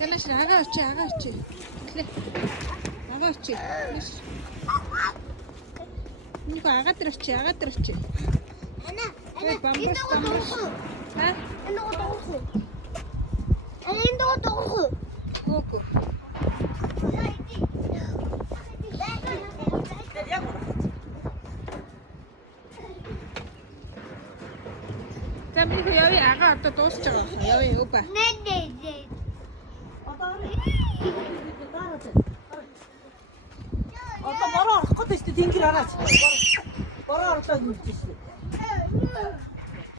Янаш агаа очи. Тэглээ. Агаа очи. Нэг агаа дээр очи. Ана. Бамбус. Ха? Око. Тамиг яви агаа одоо дуусч байгаа. Яви өбө. Одоо бороо орох гэдэг чинь тэнгэр хараач. Бороо орлоо гэж хэлсэн.